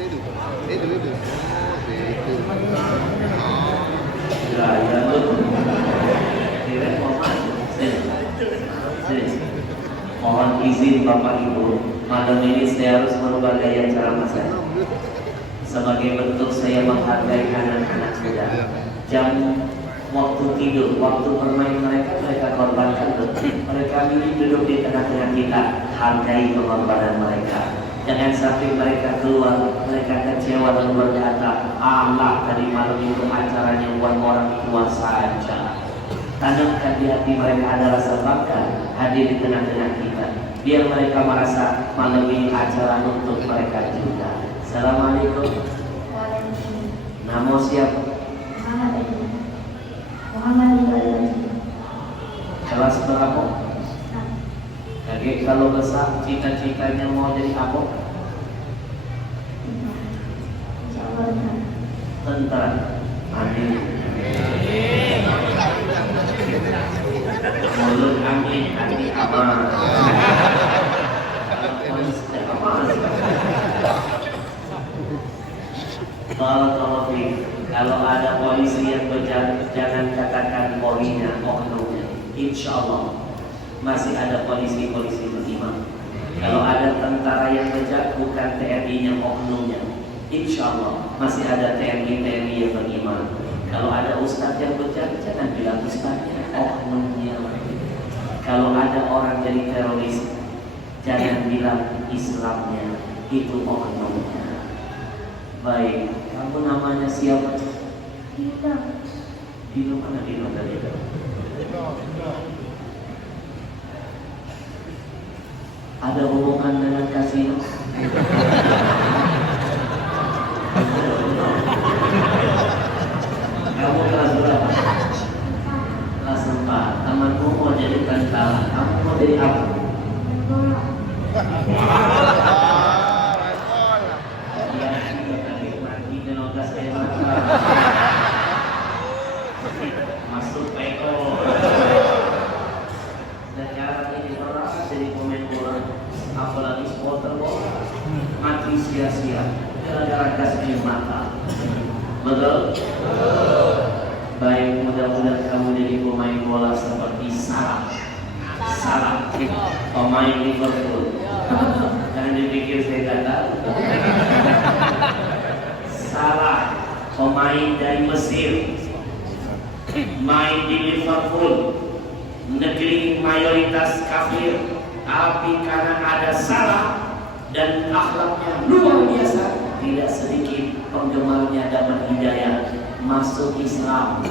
Itu. Ya, ya lu. Kira mau masuk. Mohon izin Bapak Ibu, malam ini saya harus merubah gaya cara saya. Sebagai bentuk saya menghargai anak-anak muda. Jam waktu tidur, waktu bermain mereka korbankan. Mereka milih duduk di tengah-tengah kita, hargai pengorbanan mereka. Jangan sampai mereka keluar, mereka kecewa dan berkata, Allah tadi malam itu acaranya buat orang tua saja. Tanamkan di hati mereka ada rasa bangga hadir di tengah-tengah kita. Biar mereka merasa malam ini acara untuk mereka juga. Assalamualaikum. Nama siapa? Muhammad. Kelas berapa? Jadi kalau besar cita-citanya mau jadi apa? Tentara. Amin. Mulut amin, hati aman. Kalau ada polisi yang berjalan, jangan katakan polinya, oknumnya. Insya Allah masih ada polisi-polisi beriman. Kalau ada tentara yang bejat, bukan TNI-nya, oknumnya. Insya Allah masih ada TNI yang beriman. Kalau ada ustadz yang bejat, jangan bilang ustadznya, oknumnya. Kalau ada orang jadi teroris, jangan bilang Islamnya, itu oknumnya. Baik, kamu namanya siapa? Dino mana Dino tadi? Ada hubungan dengan kasino? Kamu kelas berapa? Kelas 4. Temanku mau jadi tentara. Kamu mau jadi apa? Masuk PO. Sekarang ini orang jadi pemain bola, apalagi supporter bola, mati sia-sia gara-gara kasih mata. Betul? Baik, mudah-mudahan kamu jadi pemain bola seperti Salah, pemain Liverpool. Jangan dipikir saya gagal. Salah, pemain dari Mesir, main di Liverpool, negeri mayoritas kafir, tapi karena ada Salah dan akhlaknya luar biasa, tidak sedikit penggemarnya dapat hidayah masuk Islam.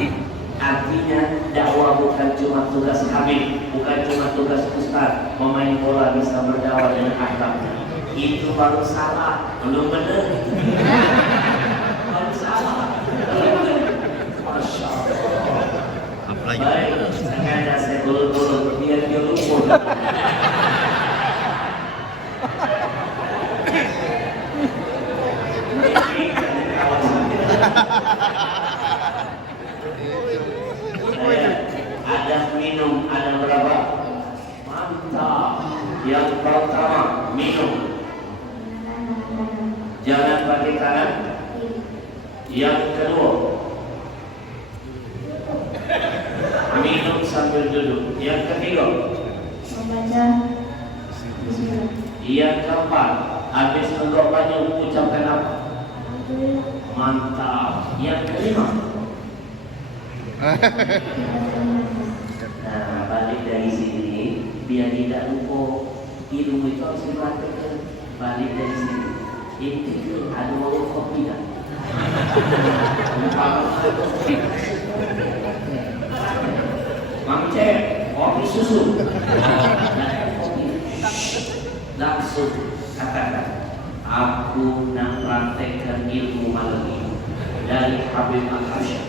Artinya dakwah bukan cuma tugas Habib, bukan cuma tugas ustaz. Pemain bola bisa berdakwah dengan akhlaknya. Itu baru salah, belum benar. Baru salah. Masya Allah. Baik, sengaja saya ulur-ulur biar dia lumpur. Ada minum, ada berapa? Mantap. Yang pertama, minum. Jangan pakai tangan. Yang kedua, minum sambil duduk. Yang ketiga, Membaca bismillah. yang keempat, habis menggok banyak ucapkan apa? Mantap. Yang kelima, nah, balik dari sini biar tidak lupa ilmu itu harus dipraktikkan. Balik dari sini, itu ada mau kopi dah. Mang Cek, kopi susu. Langsung katakan, aku nak praktekkan ilmu malam ini dari Habib Al-Hashim.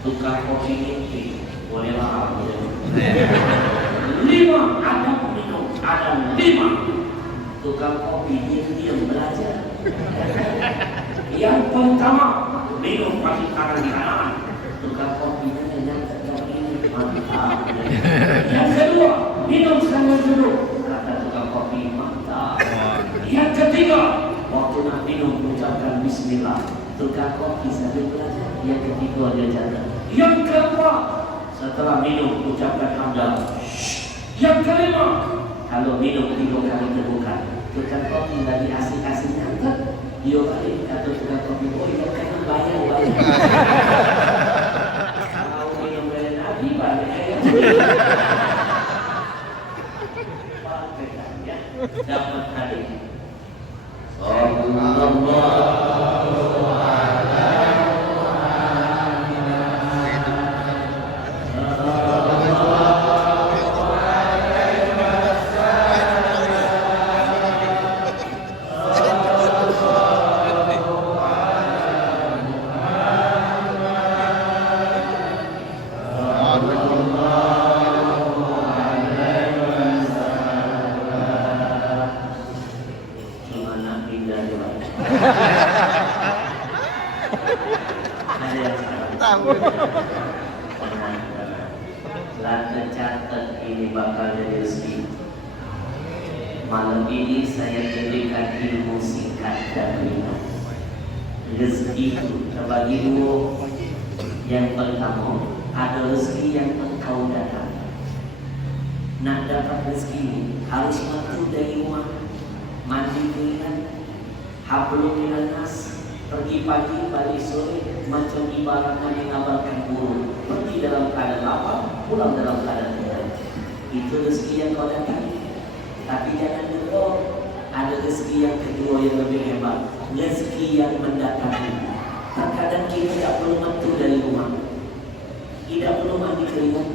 Tukar kopi ini bolehlah aku. 5 ada minum, ada 5 tukar kopi diam belajar. Yang pertama minum pakai tangan kanan, tukar kopinya yang ini mantap. Yang kedua minum sambil duduk, kata tukar kopi mantap. Yang ketiga waktu nak minum ucap tukang kopi sambil belajar. Yang ketiga dia catat. Yang keempat, setelah minum ucapkan hamdalah. Yang kelima, kalau minum 3 kali terbuka, tukang kopi lagi asik-asik nyantet. Dia balik kata tukang kopi, oh yang kena bayar. Mau minum dari Nabi balik ya. Dapat hari. Catat ini bakal jadi rezeki. Malam ini saya berikan ilmu singkat dan ringan. Rezeki itu terbagi 2. Yang pertama, ada rezeki yang engkau dapat. Nak dapat rezeki ini harus mati dari rumah, mandi keringat, hablum minan nas, pergi pagi balik sore, macam ibaratnya mengabarkan burung, pergi dalam keadaan lapar, pulang dalam keadaan kenyang. Itu rezeki yang kau dapat. Tapi jangan lupa, ada rezeki yang kedua yang lebih hebat, rezeki yang mendatangi. Terkadang kita tidak perlu mantu dari rumah, tidak perlu mandi keringat,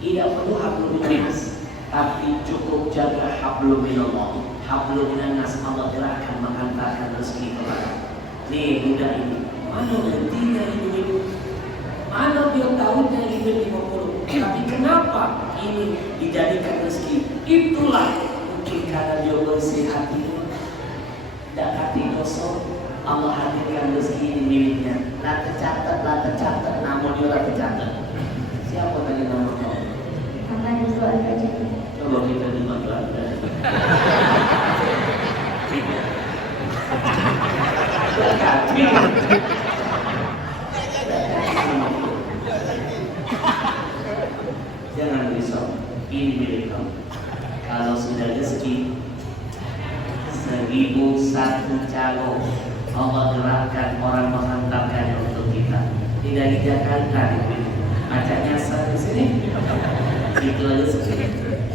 tidak perlu hablum minan nas, tapi cukup jaga hablum minallah. Hablum minan nas, Allah akan mengantarkan rezeki kepada. Nih budak ini, mana nantinya hidup? Mana dia tahunya hidup 50? Tapi kenapa ini dijadikan rezeki? Itulah mungkin karena dia bersih hati, tidak hati kosong. Allah hadirkan rezeki ini miliknya. Lah tercatat, namun dia lah tercatat. Siapa tadi nama kau? Akan dijual saja. Coba kita dengar doa. Jangan risau, ini milik kamu. Kalau sudah rezeki 1001 calon, Allah gerakkan orang menghantarkannya untuk kita. Tidak di Jakarta, bacanya di sini. Itu rezeki,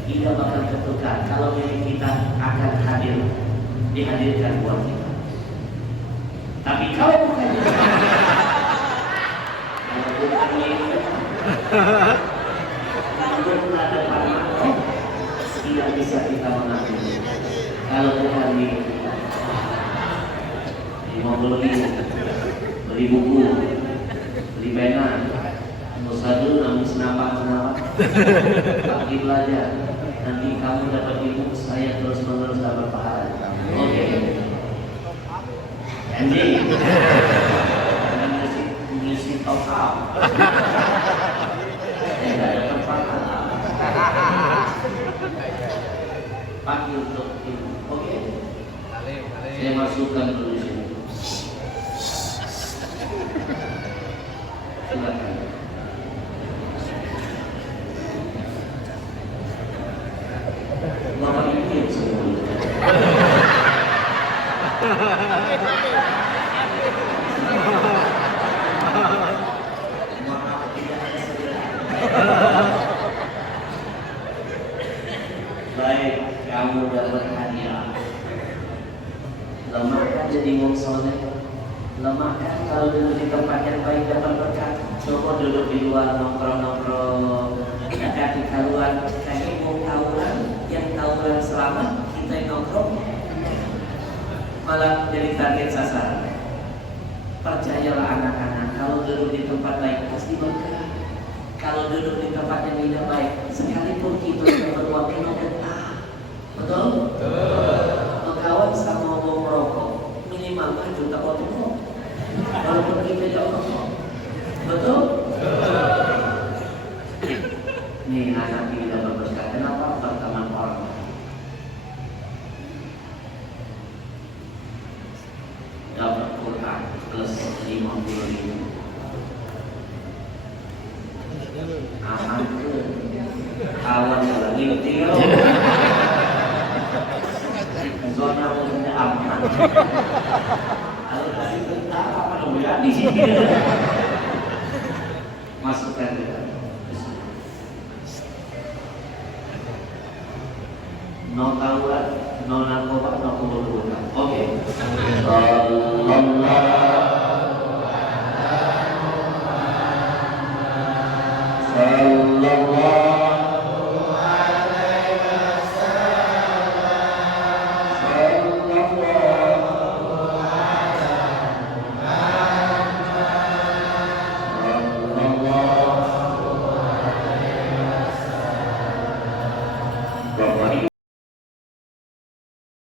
tidak bakal tertukar. Kalau milik kita akan hadir, dihadirkan buat kita. Tapi kalau bukan ada parmako, tidak bisa kita mengambil. Kalau bukan milik kita, mau beli buku, beli pena, musadu, namun senapan, pagi belajar. Nanti kamu dapat ilmu, saya terus menerus dapat pahala. Oke. Anjing, musik top up. Tidak dapat pahala. Pakai untuk ilmu. Oke. Saya masukkan dulu di sini. Silakan. Bapak ini yang semua. Baik, kamu dapat hadiah. Lemahkan jadi wong soleh. Lemahkan kalau duduk di tempat yang baik dapat berkat. Coba duduk di luar nongkrong-nongkrong, dekati karuan, kayak wong tawuran, yang tawuran selamat, kita yang nongkrong malah jadi target sasaran. Percayalah anak-anak, kalau duduk di tempat baik pasti berkah. Kalau duduk di tempat yang tidak baik, sekalipun kita yang berbuat kena getah. Betul? Berkawan sama mau merokok, minimal maju tak rokok. Walaupun kita tidak rokok. Betul? Nih anak ini dapat berkah. Kenapa? Berteman orang. Dapat Quran, 50.000. Aman tuh. Awan kalau ngintil. Zona umumnya aman. Kalau dari bentar apa namanya di sini? Masukkan ya. No taubat, no narkoba, no kubur-kuburan. Oke. Sallallahu